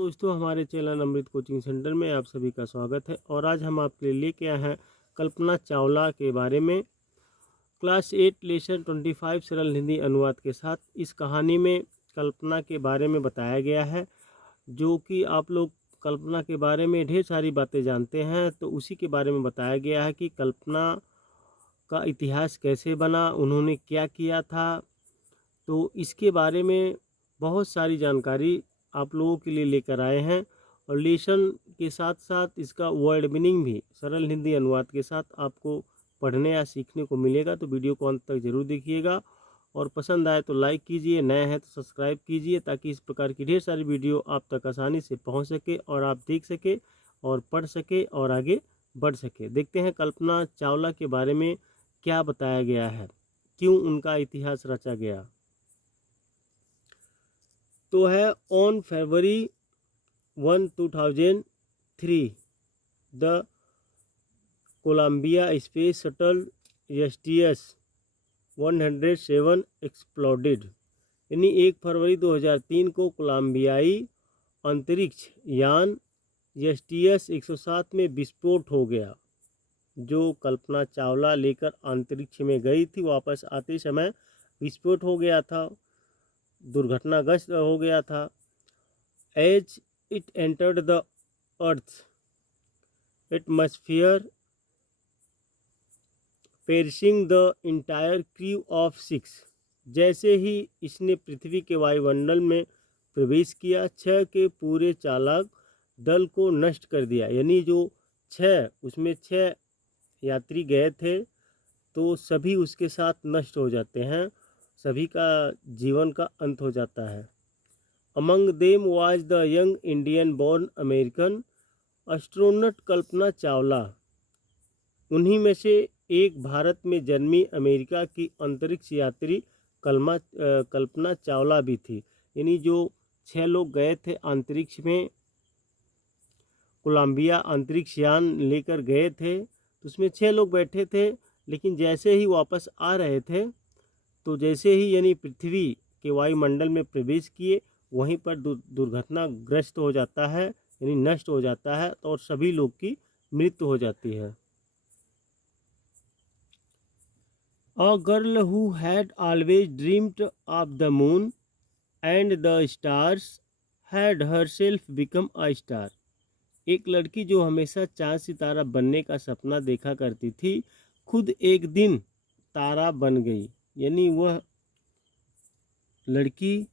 दोस्तों, हमारे चैनल अमृत coaching centre में आप सभी का स्वागत है। और आज हम आपके लिए लेके आए हैं कल्पना चावला के बारे में क्लास 8 लेसन 25 सरल हिंदी अनुवाद के साथ। इस कहानी में कल्पना के बारे में बताया गया है, जो कि आप लोग कल्पना के बारे में ढेर सारी बातें जानते हैं, तो उसी के बारे में बताया गया है कि कल्पना का इतिहास कैसे बना, उन्होंने क्या किया था। तो इसके बारे में बहुत सारी जानकारी आप लोगों के लिए लेकर आए हैं, और लेसन के साथ साथ इसका वर्ड मीनिंग भी सरल हिंदी अनुवाद के साथ आपको पढ़ने या सीखने को मिलेगा। तो वीडियो को अंत तक जरूर देखिएगा, और पसंद आए तो लाइक कीजिए, नए हैं तो सब्सक्राइब कीजिए, ताकि इस प्रकार की ढेर सारी वीडियो आप तक आसानी से पहुंच सके और आप देख सके और पढ़ सके और आगे बढ़ सके। देखते हैं कल्पना चावला के बारे में क्या बताया गया है, क्यों उनका इतिहास रचा गया। तो है on February 1, 2003 the Columbia space shuttle STS-107 exploded. यानी 1 फरवरी 2003 को कोलंबियाई अंतरिक्ष यान STS-107 में विस्फोट हो गया। जो कल्पना चावला लेकर अंतरिक्ष में गई थी, वापस आते समय विस्फोट हो गया था, दुर्घटनाग्रस्त हो गया था। As it entered the earth atmosphere perishing the entire crew of 6, जैसे ही इसने पृथ्वी के वायुमंडल में प्रवेश किया, 6 के पूरे चालक दल को नष्ट कर दिया। यानी जो 6 उसमें 6 यात्री गए थे, तो सभी उसके साथ नष्ट हो जाते हैं, सभी का जीवन का अंत हो जाता है। Among them was the young Indian born American astronaut Kalpana Chawla. उन्हीं में से एक भारत में जन्मी अमेरिका की अंतरिक्ष यात्री कल्पना चावला भी थी। यानी जो 6 लोग गए थे अंतरिक्ष में, कोलंबिया अंतरिक्ष यान लेकर गए थे, तो उसमें 6 लोग बैठे थे, लेकिन जैसे ही वापस आ रहे थे, तो जैसे ही यानी पृथ्वी के वायुमंडल में प्रवेश किए, वहीं पर दुर्घटनाग्रस्त हो जाता है, यानी नष्ट हो जाता है, और सभी लोग की मृत्यु हो जाती है। A girl who had always dreamed of the moon and the stars had herself become a star. एक लड़की जो हमेशा चांद सितारा बनने का सपना देखा करती थी, खुद एक दिन तारा बन गई। यानी वह लड़की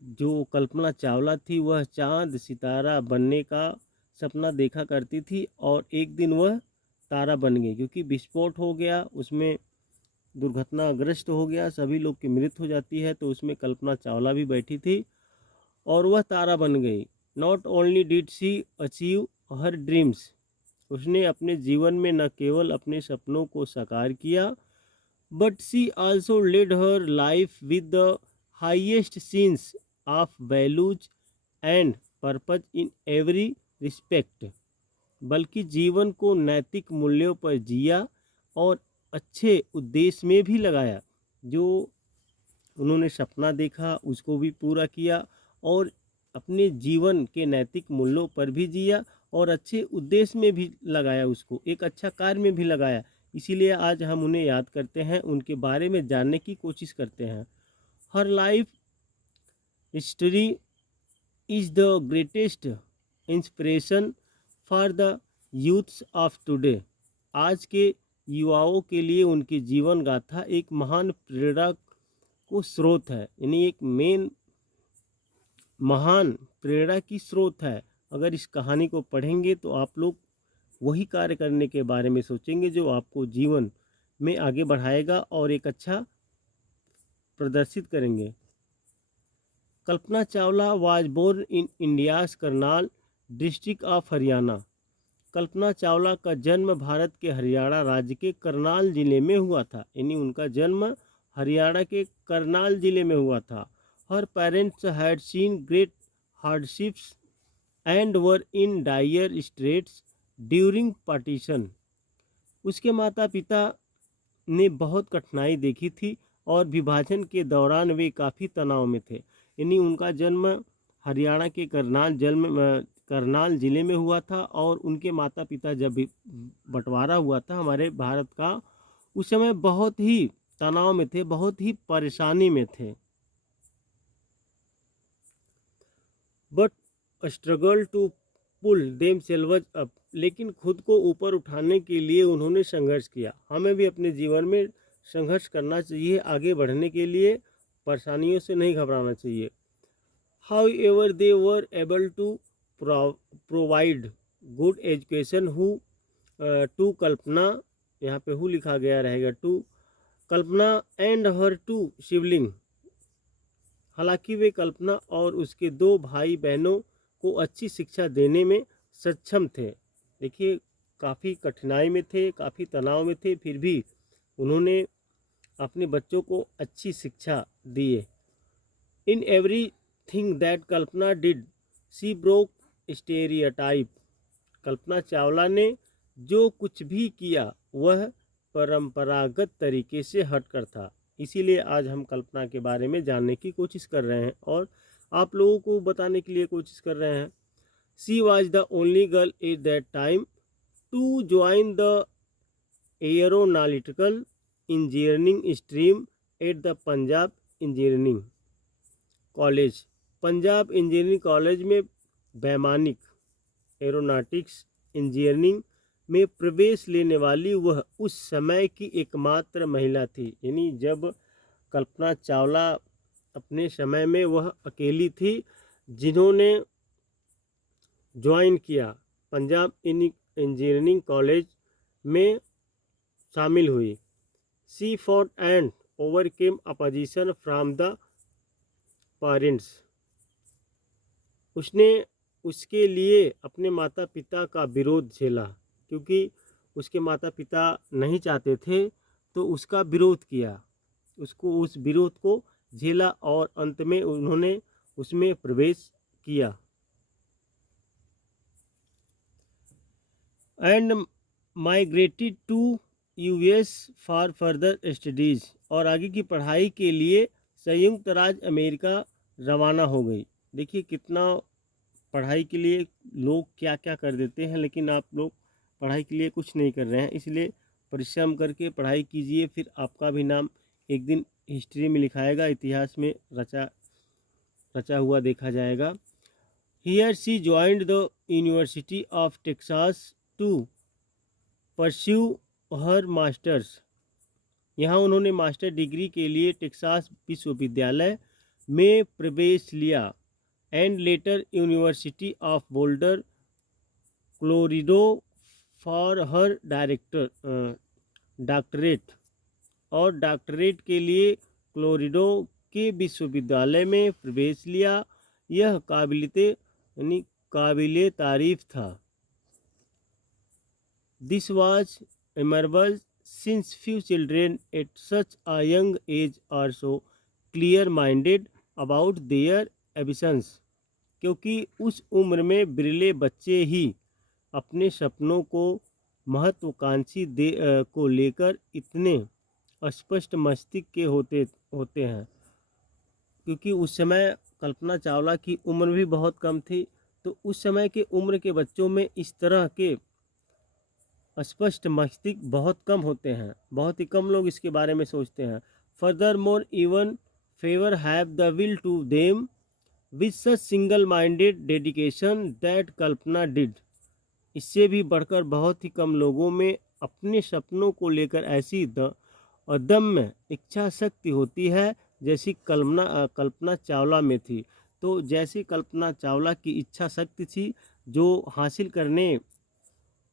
जो कल्पना चावला थी, वह चांद सितारा बनने का सपना देखा करती थी, और एक दिन वह तारा बन गई, क्योंकि विस्फोट हो गया, उसमें दुर्घटनाग्रस्त हो गया, सभी लोग की मृत्यु हो जाती है, तो उसमें कल्पना चावला भी बैठी थी और वह तारा बन गई। Not only did she achieve her dreams, उसने अपने जीवन में न केवल अपने सपनों को साकार किया, but she also led her life with the highest scenes of values and purpose in every respect, बल्कि जीवन को नैतिक मूल्यों पर जिया और अच्छे उद्देश्य में भी लगाया। जो उन्होंने सपना देखा उसको भी पूरा किया, और अपने जीवन के नैतिक मूल्यों पर भी जिया, और अच्छे उद्देश्य में भी लगाया, उसको एक अच्छा कार्य में भी लगाया। इसीलिए आज हम उन्हें याद करते हैं, उनके बारे में जानने की कोशिश करते हैं। हर life history is the greatest inspiration for the youths of today. आज के युवाओं के लिए उनकी जीवन गाथा एक महान प्रेरणा को स्रोत है, यानी एक मेन महान प्रेरणा की स्रोत है। अगर इस कहानी को पढ़ेंगे तो आप लोग वही कार्य करने के बारे में सोचेंगे जो आपको जीवन में आगे बढ़ाएगा और एक अच्छा प्रदर्शित करेंगे। Kalpana Chawla was born in India's Karnal district of Haryana. Kalpana Chawla का जन्म भारत के हरियाणा राज्य के करनाल जिले में हुआ था। यानी उनका जन्म हरियाणा के करनाल जिले में हुआ था। Her parents had seen great hardships and were in dire straits during partition. उसके माता पिता ने बहुत कठिनाई देखी थी, और विभाजन के दौरान वे काफ़ी तनाव में थे। यानी उनका जन्म हरियाणा के करनाल ज़िले में हुआ था और उनके माता पिता जब भी बंटवारा हुआ था हमारे भारत का, उस समय बहुत ही तनाव में थे, बहुत ही परेशानी में थे। But struggle to pull themselves up, लेकिन खुद को ऊपर उठाने के लिए उन्होंने संघर्ष किया। हमें भी अपने जीवन में संघर्ष करना चाहिए, आगे बढ़ने के लिए परेशानियों से नहीं घबराना चाहिए। However they were able to provide good education who to Kalpana, यहाँ पे हु लिखा गया रहेगा, to Kalpana and her two siblings. हालांकि वे कल्पना और उसके दो भाई बहनों को अच्छी शिक्षा देने में सक्षम थे। देखिए काफ़ी कठिनाई में थे, काफ़ी तनाव में थे, फिर भी उन्होंने अपने बच्चों को अच्छी शिक्षा दी। In everything that Kalpana did she broke stereotype. Kalpana Chawla ने जो कुछ भी किया वह परंपरागत तरीके से हटकर था। इसीलिए आज हम कल्पना के बारे में जानने की कोशिश कर रहे हैं और आप लोगों को बताने के लिए कोशिश कर रहे हैं। She was the only girl at that time to join the aeronautical engineering stream at the Punjab engineering college. Punjab engineering college में वैमानिक एरोनॉटिक्स इंजीनियरिंग में प्रवेश लेने वाली वह उस समय की एकमात्र महिला थी। यानी जब कल्पना चावला अपने समय में वह अकेली थी जिन्होंने ज्वाइन किया, पंजाब इंजीनियरिंग कॉलेज में शामिल हुई। She fought and overcame opposition from the parents. उसने उसके लिए अपने माता पिता का विरोध झेला, क्योंकि उसके माता पिता नहीं चाहते थे तो उसका विरोध किया, उसको उस विरोध को झेला और अंत में उन्होंने उसमें प्रवेश किया। And migrated to US for further studies, और आगे की पढ़ाई के लिए संयुक्त राज्य अमेरिका रवाना हो गई। देखिए कितना पढ़ाई के लिए लोग क्या क्या कर देते हैं, लेकिन आप लोग पढ़ाई के लिए कुछ नहीं कर रहे हैं। इसलिए परिश्रम करके पढ़ाई कीजिए, फिर आपका भी नाम एक दिन हिस्ट्री में लिखाएगा, इतिहास में रचा हुआ देखा जाएगा। Here she joined the university of Texas to pursue her masters. यहाँ उन्होंने मास्टर डिग्री के लिए टेक्सास विश्वविद्यालय में प्रवेश लिया। And later university of boulder Colorado for her doctorate, और डॉक्टरेट के लिए कोलोराडो के विश्वविद्यालय में प्रवेश लिया। यह काबिले तारीफ था। This was memorable since few children at such a young age are so clear minded about their ambitions, क्योंकि उस उम्र में बिरले बच्चे ही अपने सपनों को महत्वाकांक्षी को लेकर इतने स्पष्ट मस्तिष्क के होते हैं। क्योंकि उस समय कल्पना चावला की उम्र भी बहुत कम थी, तो उस समय के उम्र के बच्चों में इस तरह के स्पष्ट मस्तिष्क बहुत कम होते हैं, बहुत ही कम लोग इसके बारे में सोचते हैं। Furthermore even fewer have the will to them with such single minded dedication that Kalpana did. इससे भी बढ़कर बहुत ही कम लोगों में अपने सपनों को लेकर ऐसी अदम्य इच्छा शक्ति होती है जैसी कल्पना चावला में थी। तो जैसी कल्पना चावला की इच्छा शक्ति थी, जो हासिल करने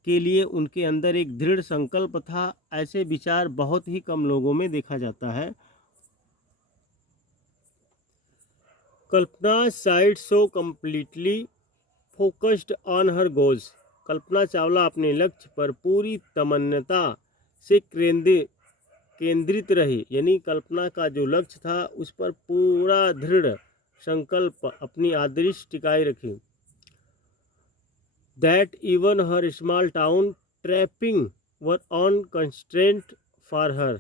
के लिए उनके अंदर एक दृढ़ संकल्प था, ऐसे विचार बहुत ही कम लोगों में देखा जाता है। Kalpana stayed so completely focused on her goals. Kalpana Chawla अपने लक्ष्य पर पूरी तमन्नता से केंद्रित रही। यानी कल्पना का जो लक्ष्य था उस पर पूरा दृढ़ संकल्प अपनी आदर्श टिकाए रखी। That even her small town trapping were on constraint for her.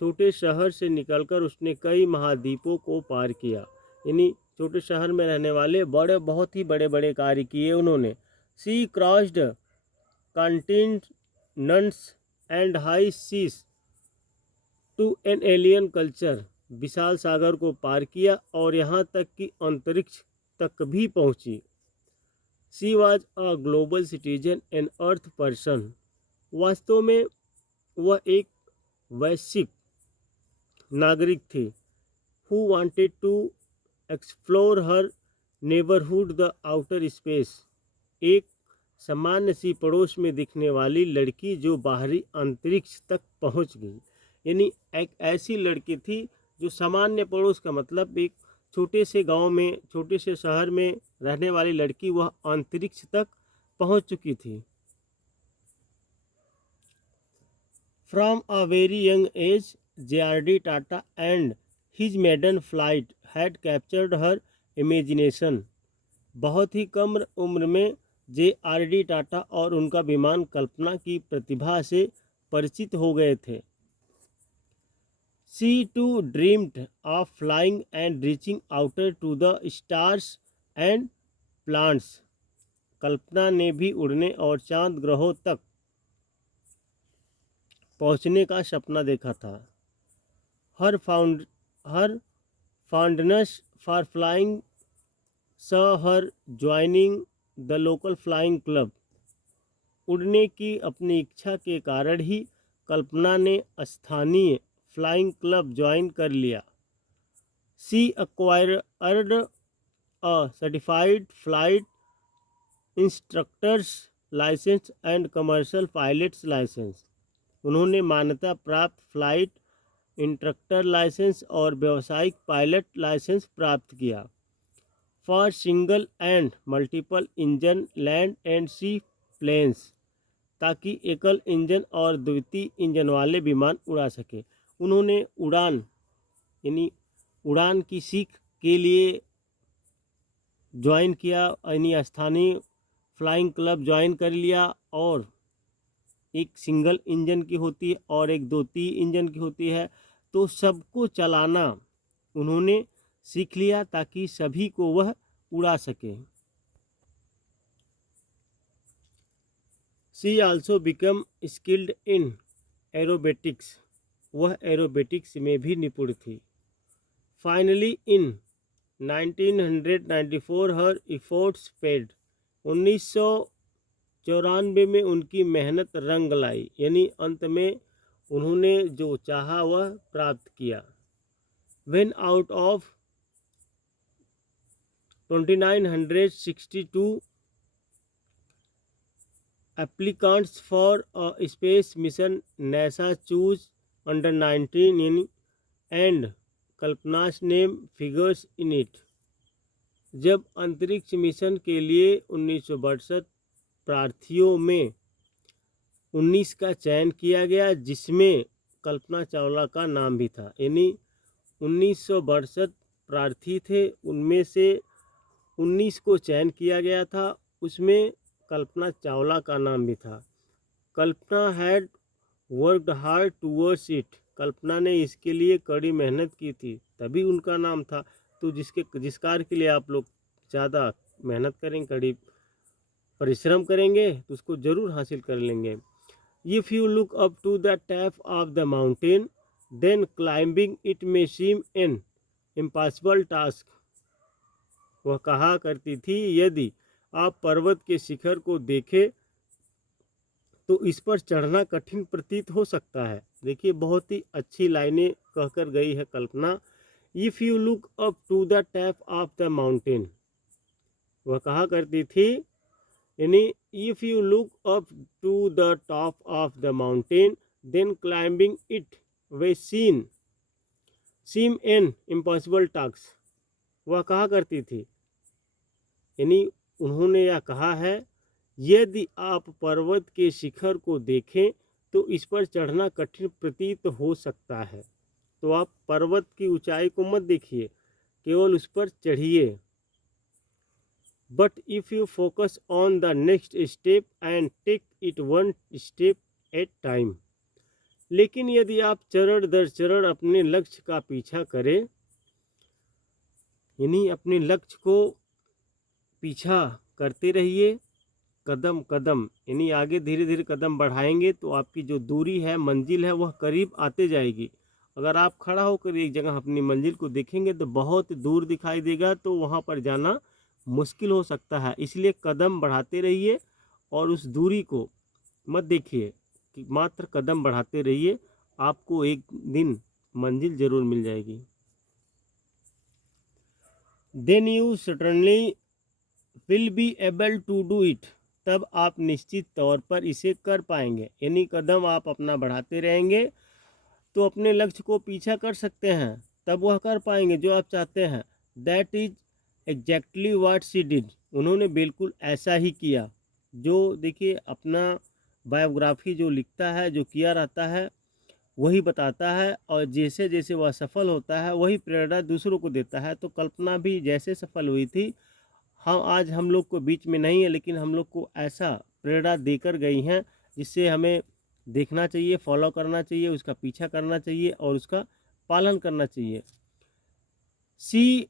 छोटे शहर से निकलकर उसने कई महाद्वीपों को पार किया। यानी छोटे शहर में रहने वाले बहुत ही बड़े बड़े कार्य किए उन्होंने। She crossed continents and high seas to an alien culture, विशाल सागर को पार किया और यहाँ तक कि अंतरिक्ष तक भी पहुँची। She was a global citizen an earth person, वास्तव में वह एक वैश्विक नागरिक थे। Who wanted to explore her neighbourhood the outer space, एक सामान्य सी पड़ोस में दिखने वाली लड़की जो बाहरी अंतरिक्ष तक पहुंच गई। यानी एक ऐसी लड़की थी जो सामान्य पड़ोस का मतलब एक छोटे से गांव में, छोटे से शहर में रहने वाली लड़की, वह अंतरिक्ष तक पहुंच चुकी थी। From a very young age JRD. Tata and his maiden flight had captured her imagination, बहुत ही कम उम्र में जे.आर.डी. टाटा और उनका विमान कल्पना की प्रतिभा से परिचित हो गए थे। She too dreamed of flying and reaching outer to the stars and planets. कल्पना ने भी उड़ने और चांद ग्रहों तक पहुंचने का सपना देखा था। हर fondness for flying saw her joining the local flying club. उड़ने की अपनी इच्छा के कारण ही कल्पना ने स्थानीय फ्लाइंग क्लब ज्वाइन कर लिया। सी acquired a certified flight instructor's license and commercial pilot's license. उन्होंने मान्यता प्राप्त फ्लाइट इंस्ट्रक्टर लाइसेंस और व्यावसायिक पायलट लाइसेंस प्राप्त किया। For single and multiple engine land and sea planes, ताकि एकल इंजन और द्वितीय इंजन वाले विमान उड़ा सके। उन्होंने उड़ान यानी उड़ान की सीख के लिए ज्वाइन किया, यानी स्थानीय फ्लाइंग क्लब ज्वाइन कर लिया, और एक सिंगल इंजन की होती है और एक द्वितीय इंजन की होती है, तो सबको चलाना उन्होंने सीख लिया ताकि सभी को वह उड़ा सके। She also become skilled in aerobatics, वह एरोबेटिक्स में भी निपुण थी। Finally in 1994 her efforts paid, 1994 में उनकी मेहनत रंग लाई, यानी अंत में उन्होंने जो चाहा वह प्राप्त किया। When out of 2962 applicants for a space mission, NASA choose under 19 and कल्पना's name figures in it. जब अंतरिक्ष मिशन के लिए 1962 प्रार्थियों में 19 का चयन किया गया, जिसमें कल्पना चावला का नाम भी था। यानी 1962 प्रार्थी थे, उनमें से 19 को चयन किया गया था, उसमें कल्पना चावला का नाम भी था। Kalpana had worked hard towards it, Kalpana ने इसके लिए कड़ी मेहनत की थी, तभी उनका नाम था। तो जिस कार्य के लिए आप लोग ज़्यादा मेहनत करेंगे, कड़ी परिश्रम करेंगे, तो उसको ज़रूर हासिल कर लेंगे। If you look up to the top of the mountain then climbing it may seem an impossible task, वह कहा करती थी यदि आप पर्वत के शिखर को देखें तो इस पर चढ़ना कठिन प्रतीत हो सकता है। देखिए बहुत ही अच्छी लाइनें कहकर गई है Kalpana. If you look up to the top of the mountain, वह कहा करती थी, यानी if you look up to the top of the mountain then climbing it may seem an impossible task, वह कहा करती थी, यानी उन्होंने यह कहा है यदि आप पर्वत के शिखर को देखें तो इस पर चढ़ना कठिन प्रतीत हो सकता है। तो आप पर्वत की ऊंचाई को मत देखिए, केवल उस पर चढ़िए। But if you focus on the next step and take it one step at time, लेकिन यदि आप चरण दर चरण अपने लक्ष्य का पीछा करें यानी अपने लक्ष्य को पीछा करते रहिए, कदम कदम, यानी आगे धीरे धीरे कदम बढ़ाएंगे तो आपकी जो दूरी है, मंजिल है, वह करीब आते जाएगी। अगर आप खड़ा होकर एक जगह अपनी मंजिल को देखेंगे तो बहुत दूर दिखाई देगा, तो वहाँ पर जाना मुश्किल हो सकता है। इसलिए कदम बढ़ाते रहिए और उस दूरी को मत देखिए, कि मात्र कदम बढ़ाते रहिए, आपको एक दिन मंजिल जरूर मिल जाएगी। Then you certainly will be able to do it, तब आप निश्चित तौर पर इसे कर पाएंगे। यानी कदम आप अपना बढ़ाते रहेंगे तो अपने लक्ष्य को पीछा कर सकते हैं, तब वह कर पाएंगे जो आप चाहते हैं। That is exactly what she did, उन्होंने बिल्कुल ऐसा ही किया। जो देखिए अपना बायोग्राफी जो लिखता है, जो किया रहता है वही बताता है, और जैसे जैसे वह सफल होता है वही प्रेरणा दूसरों को देता है। तो कल्पना भी जैसे सफल हुई थी, हाँ आज हम लोग को बीच में नहीं है, लेकिन हम लोग को ऐसा प्रेरणा देकर गई हैं जिससे हमें देखना चाहिए, फॉलो करना चाहिए, उसका पीछा करना चाहिए और उसका पालन करना चाहिए। सी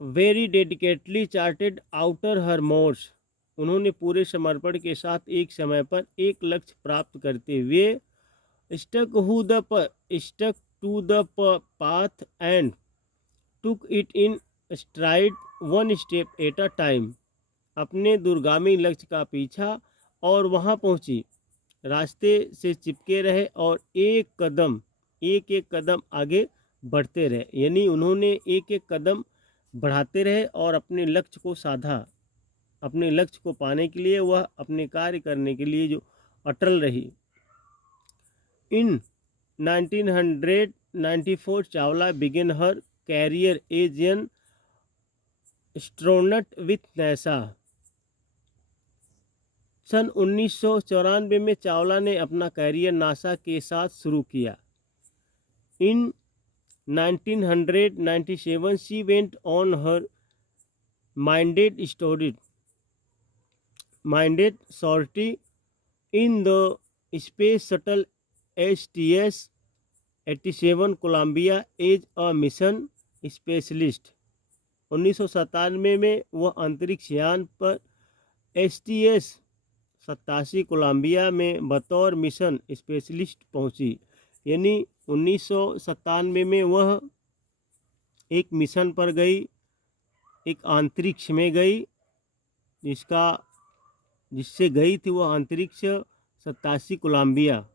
वेरी डेडिकेटली चार्टेड आउटर हर मोर्स, उन्होंने पूरे समर्पण के साथ एक समय पर एक लक्ष्य प्राप्त करते हुए stuck to the path and took it in stride one step at a time, अपने दूरगामी लक्ष्य का पीछा और वहां पहुंची, रास्ते से चिपके रहे और एक एक कदम आगे बढ़ते रहे। यानी उन्होंने एक एक कदम बढ़ाते रहे और अपने लक्ष्य को साधा, अपने लक्ष्य को पाने के लिए वह अपने कार्य करने के लिए जो अटल रही। In 1994 Chawla began her career as an astronaut with NASA, सन 1994 में चावला ने अपना कैरियर नासा के साथ शुरू किया। In 1997 she went on her minded sortie in the space shuttle STS-87 Columbia as a mission specialist. 1997 में वह अंतरिक्ष यान पर STS-87 कोलंबिया में बतौर मिशन स्पेशलिस्ट पहुंची। यानी 1997 में वह एक मिशन पर गई, एक अंतरिक्ष में गई, जिससे गई थी वह अंतरिक्ष 87 Columbia.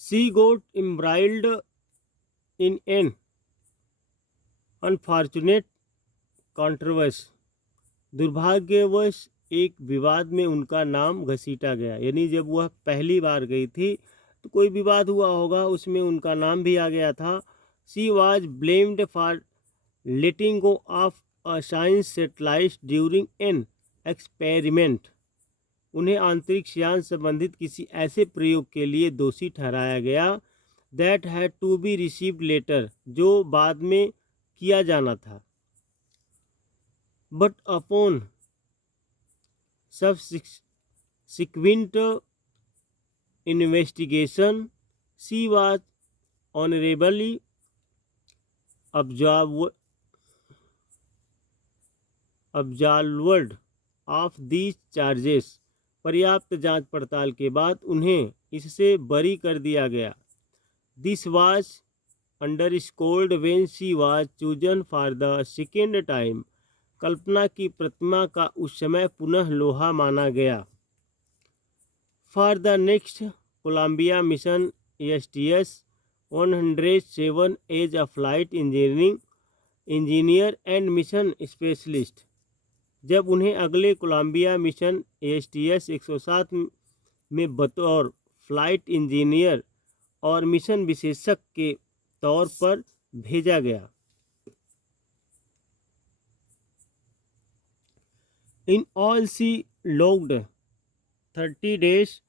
She got embroiled in an unfortunate controversy, दुर्भाग्यवश एक विवाद में उनका नाम घसीटा गया। यानी जब वह पहली बार गई थी तो कोई विवाद हुआ होगा, उसमें उनका नाम भी आ गया था। She was blamed for letting go of a science satellite during an experiment, उन्हें अंतरिक्ष यान संबंधित किसी ऐसे प्रयोग के लिए दोषी ठहराया गया। That had to be received letter, जो बाद में किया जाना था। But upon subsequent investigation she was honorably absolved of these charges, पर्याप्त जांच पड़ताल के बाद उन्हें इससे बरी कर दिया गया। This was underscored when she was chosen for the second time, कल्पना की प्रतिमा का उस समय पुनः लोहा माना गया। For the next Columbia mission STS-107 as a flight engineer and mission specialist, जब उन्हें अगले कोलंबिया मिशन STS-107 में बतौर फ्लाइट इंजीनियर और मिशन विशेषज्ञ के तौर पर भेजा गया। In all, she logged 30 days,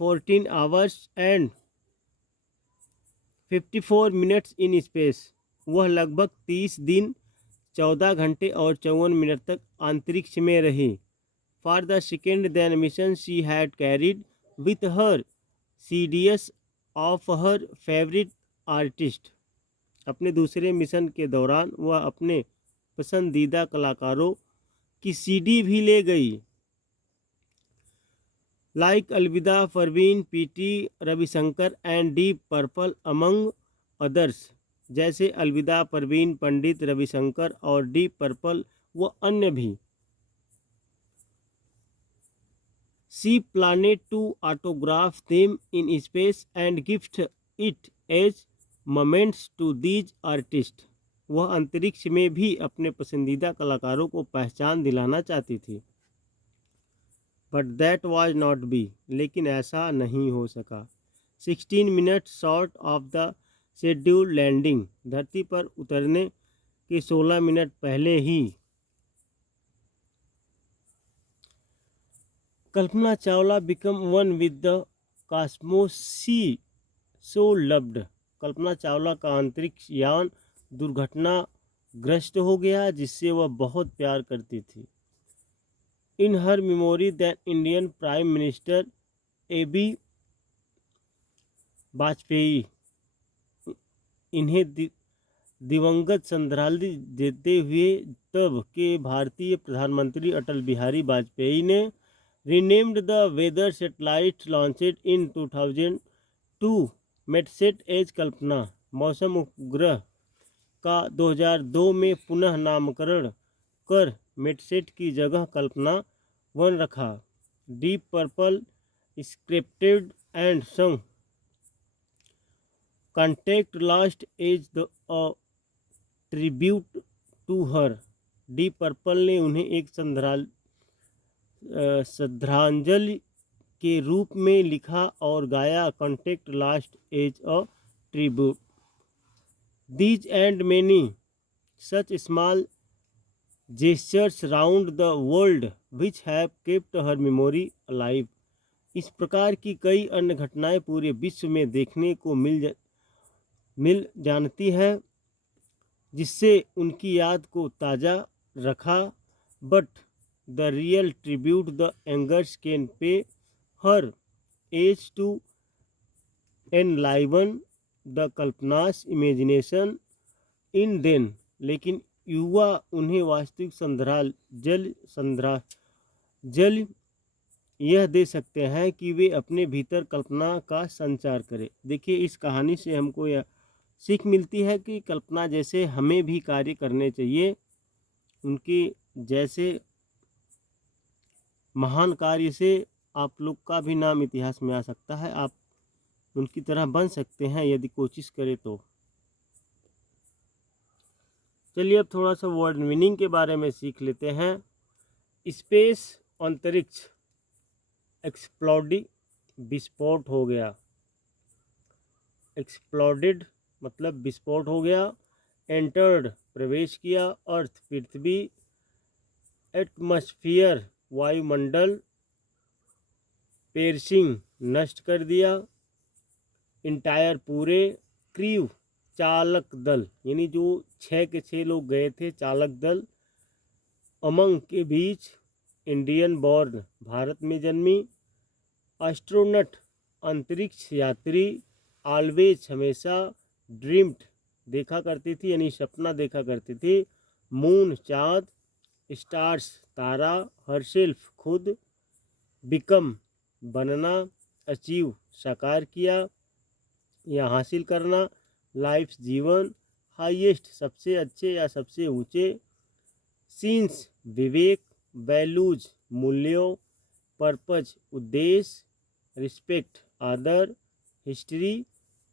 14 hours and 54 minutes in space, वह लगभग 30 दिन, 14 घंटे और 54 मिनट तक अंतरिक्ष में रही। For the second then mission she had carried with her CDS of her favorite artist. अपने दूसरे मिशन के दौरान वह अपने पसंदीदा कलाकारों की सीडी भी ले गई, लाइक अलविदा Parveen, PT Ravishankar and deep purple among others. जैसे अलविदा परवीन, पंडित रविशंकर और डीप पर्पल व अन्य भी। She planned to autograph them in space and gift it as moments to these artists. वह अंतरिक्ष में भी अपने पसंदीदा कलाकारों को पहचान दिलाना चाहती थी। But that was not be, लेकिन ऐसा नहीं हो सका। 16 minutes short of the scheduled landing, धरती पर उतरने के 16 मिनट पहले ही Kalpana Chawla became one with the cosmos she so loved. Kalpana Chawla का अंतरिक्ष यान दुर्घटनाग्रस्त हो गया जिससे वह बहुत प्यार करती थी। In her memory the Indian prime minister A B. Vajpayee इन्हें दिवंगत श्रद्धांजलि देते हुए तब के भारतीय प्रधानमंत्री अटल बिहारी वाजपेयी ने renamed the weather satellite launched in 2002 मेटसेट as कल्पना। मौसम उपग्रह का 2002 में पुनः नामकरण कर मेटसेट की जगह कल्पना 1 रखा। Deep Purple scripted and sang Contact Lost as the tribute to her. Deep Purple ने उन्हें एक श्रद्धांजलि के रूप में लिखा और गाया, Contact Lost as a tribute. These and many such small gestures round the world which have kept her memory alive. इस प्रकार की कई अन्य घटनाएं पूरे विश्व में देखने को मिल जानती है जिससे उनकी याद को ताज़ा रखा। But the real tribute the angers can pay her is to enliven the Kalpana's imagination in then. लेकिन युवा उन्हें वास्तविक श्रद्धांजलि यह दे सकते हैं कि वे अपने भीतर कल्पना का संचार करें। देखिए, इस कहानी से हमको यह सीख मिलती है कि कल्पना जैसे हमें भी कार्य करने चाहिए। उनके जैसे महान कार्य से आप लोग का भी नाम इतिहास में आ सकता है। आप उनकी तरह बन सकते हैं यदि कोशिश करें तो। चलिए अब थोड़ा सा वर्ड मीनिंग के बारे में सीख लेते हैं। स्पेस अंतरिक्ष, एक्सप्लोडिंग विस्फोट हो गया, एक्सप्लोडेड मतलब विस्फोट हो गया। एंटर्ड प्रवेश किया, अर्थ पृथ्वी, एटमॉस्फेयर वायुमंडल, पेरिशिंग नष्ट कर दिया, इंटायर पूरे, क्रू चालक दल यानी जो 6 के 6 लोग गए थे चालक दल, अमंग के बीच, इंडियन बॉर्न भारत में जन्मी, एस्ट्रोनट अंतरिक्ष यात्री, ऑलवेज हमेशा, ड्रीम्ड देखा करती थी यानी सपना देखा करती थी, मून चाँद, स्टार्स तारा, हरसेल्फ खुद, बिकम बनना, अचीव साकार किया या हासिल करना, लाइफ जीवन, हाईएस्ट सबसे अच्छे या सबसे ऊंचे, सीन्स विवेक, वैल्यूज मूल्यों, पर्पज उद्देश्य, रिस्पेक्ट आदर, हिस्ट्री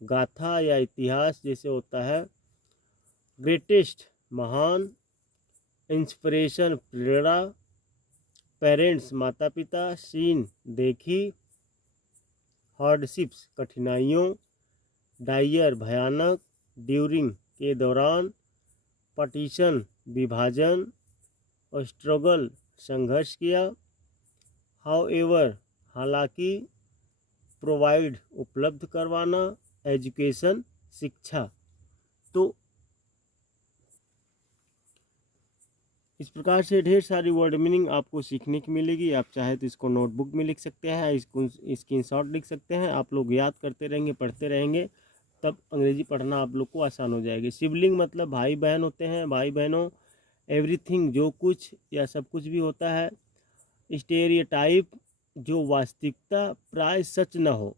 गाथा या इतिहास जैसे होता है, ग्रेटेस्ट महान, इंस्पिरेशन प्रेरणा, पेरेंट्स माता पिता, सीन देखी, हार्डशिप्स कठिनाइयों, डायर भयानक, ड्यूरिंग के दौरान, पार्टीशन विभाजन, स्ट्रगल संघर्ष किया, हाउएवर हालांकि, प्रोवाइड उपलब्ध करवाना, एजुकेशन शिक्षा। तो इस प्रकार से ढेर सारी वर्ड मीनिंग आपको सीखने की मिलेगी। आप चाहे तो इसको नोटबुक में लिख सकते हैं, इसको स्क्रीनशॉट लिख सकते हैं। आप लोग याद करते रहेंगे, पढ़ते रहेंगे तब अंग्रेजी पढ़ना आप लोग को आसान हो जाएगी। सिबलिंग मतलब भाई बहन होते हैं, भाई बहनों। एवरीथिंग जो कुछ या सब कुछ भी होता है। स्टेरियोटाइप जो वास्तविकता प्राय सच न हो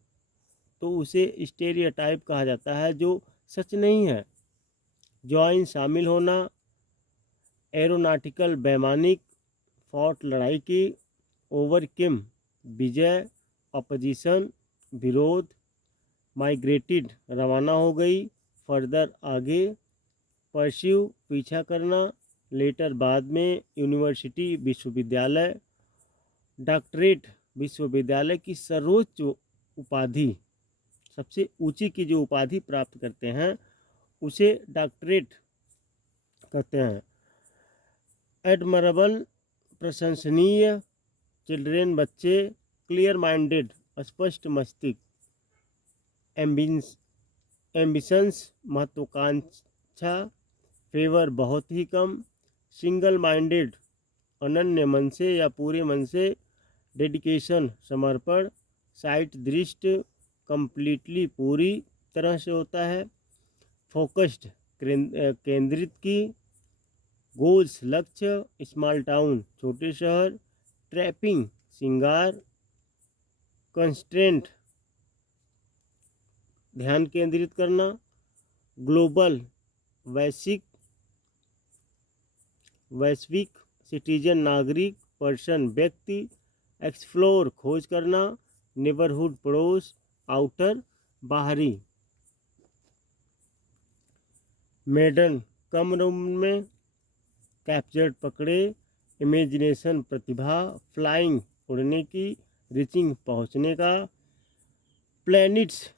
तो उसे स्टेरियोटाइप कहा जाता है, जो सच नहीं है। जॉइन शामिल होना। एरोनॉटिकल वैमानिक फॉट लड़ाई की। ओवरकिम विजय। अपोजिशन विरोध। माइग्रेटेड रवाना हो गई। फर्दर आगे। परस्यू पीछा करना। लेटर बाद में। यूनिवर्सिटी विश्वविद्यालय। डॉक्टरेट विश्वविद्यालय की सर्वोच्च उपाधि, सबसे ऊंची की जो उपाधि प्राप्त करते हैं उसे डॉक्टरेट कहते हैं। एडमरेबल प्रशंसनीय। चिल्ड्रेन बच्चे। क्लियर माइंडेड स्पष्ट मस्तिष्क। एम्बिशंस महत्वाकांक्षा। फेवर बहुत ही कम। सिंगल माइंडेड अनन्य मन से या पूरे मन से। डेडिकेशन समर्पण। साइट दृष्टि कंप्लीटली पूरी तरह से होता है। फोकस्ड केंद्रित की। गोल्स लक्ष्य। स्मॉल टाउन छोटे शहर। ट्रैपिंग श्रृंगार। कंस्ट्रेंट ध्यान केंद्रित करना। ग्लोबल वैश्विक। सिटीजन नागरिक। पर्सन व्यक्ति। एक्सप्लोर खोज करना। नेबरहुड पड़ोस। आउटर बाहरी। मेडन कम रूम में। कैप्चर्ड पकड़े। इमेजिनेशन प्रतिभा। फ्लाइंग उड़ने की। रीचिंग पहुंचने का। प्लैनेट्स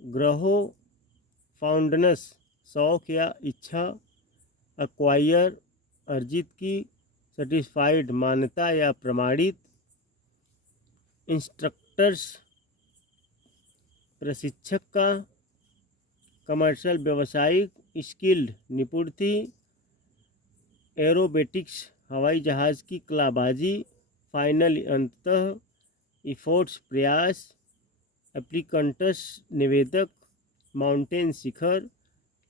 ग्रहों। फाउंडनेस शौक या इच्छा। एक्वायर अर्जित की। सेटिस्फाइड मान्यता या प्रमाणित। इंस्ट्रक्टर्स प्रशिक्षक का। कमर्शियल व्यावसायिक। स्किल्ड निपुण थी। एरोबेटिक्स हवाई जहाज़ की कलाबाजी। फाइनल अंततः। इफोर्ट्स प्रयास। एप्लीकेंट्स निवेदक। माउंटेन शिखर।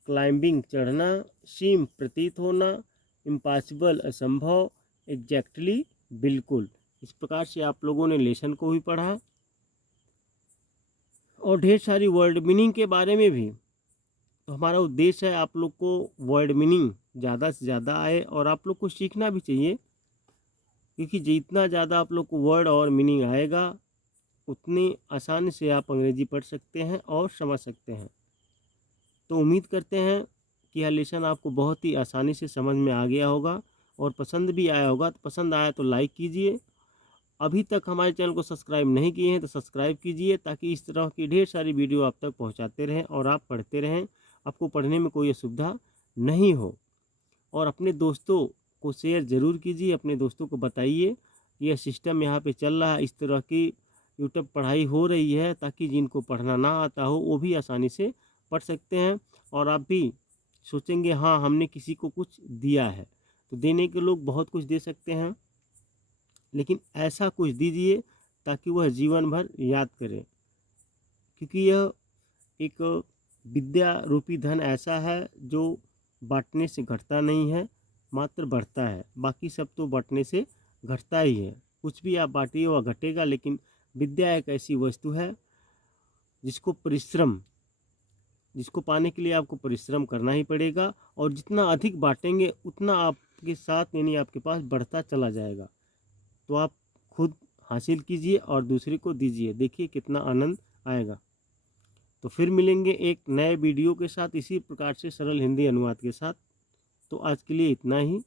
क्लाइंबिंग चढ़ना। सीम प्रतीत होना। इम्पॉसिबल असंभव। एग्जैक्टली बिल्कुल। इस प्रकार से आप लोगों ने लेसन को भी पढ़ा और ढेर सारी वर्ड मीनिंग के बारे में भी। तो हमारा उद्देश्य है आप लोग को वर्ड मीनिंग ज़्यादा से ज़्यादा आए और आप लोग को सीखना भी चाहिए, क्योंकि जितना ज़्यादा आप लोग को वर्ड और मीनिंग आएगा उतनी आसानी से आप अंग्रेजी पढ़ सकते हैं और समझ सकते हैं। तो उम्मीद करते हैं कि यह लेसन आपको बहुत ही आसानी से समझ में आ गया होगा और पसंद भी आया होगा। तो पसंद आया तो लाइक कीजिए। अभी तक हमारे चैनल को सब्सक्राइब नहीं किए हैं तो सब्सक्राइब कीजिए, ताकि इस तरह की ढेर सारी वीडियो आप तक पहुंचाते रहें और आप पढ़ते रहें, आपको पढ़ने में कोई असुविधा नहीं हो। और अपने दोस्तों को शेयर ज़रूर कीजिए, अपने दोस्तों को बताइए यह सिस्टम यहाँ पे चल रहा है, इस तरह की यूट्यूब पढ़ाई हो रही है, ताकि जिनको पढ़ना ना आता हो वो भी आसानी से पढ़ सकते हैं। और आप भी सोचेंगे हाँ हमने किसी को कुछ दिया है। तो देने के लोग बहुत कुछ दे सकते हैं, लेकिन ऐसा कुछ दीजिए ताकि वह जीवन भर याद करें, क्योंकि यह एक विद्या रूपी धन ऐसा है जो बांटने से घटता नहीं है, मात्र बढ़ता है। बाकी सब तो बांटने से घटता ही है। कुछ भी आप बांटिए वह घटेगा, लेकिन विद्या एक ऐसी वस्तु है जिसको पाने के लिए आपको परिश्रम करना ही पड़ेगा। और जितना अधिक बांटेंगे उतना आपके साथ यानी आपके पास बढ़ता चला जाएगा। तो आप खुद हासिल कीजिए और दूसरे को दीजिए, देखिए कितना आनंद आएगा। तो फिर मिलेंगे एक नए वीडियो के साथ, इसी प्रकार से सरल हिंदी अनुवाद के साथ। तो आज के लिए इतना ही।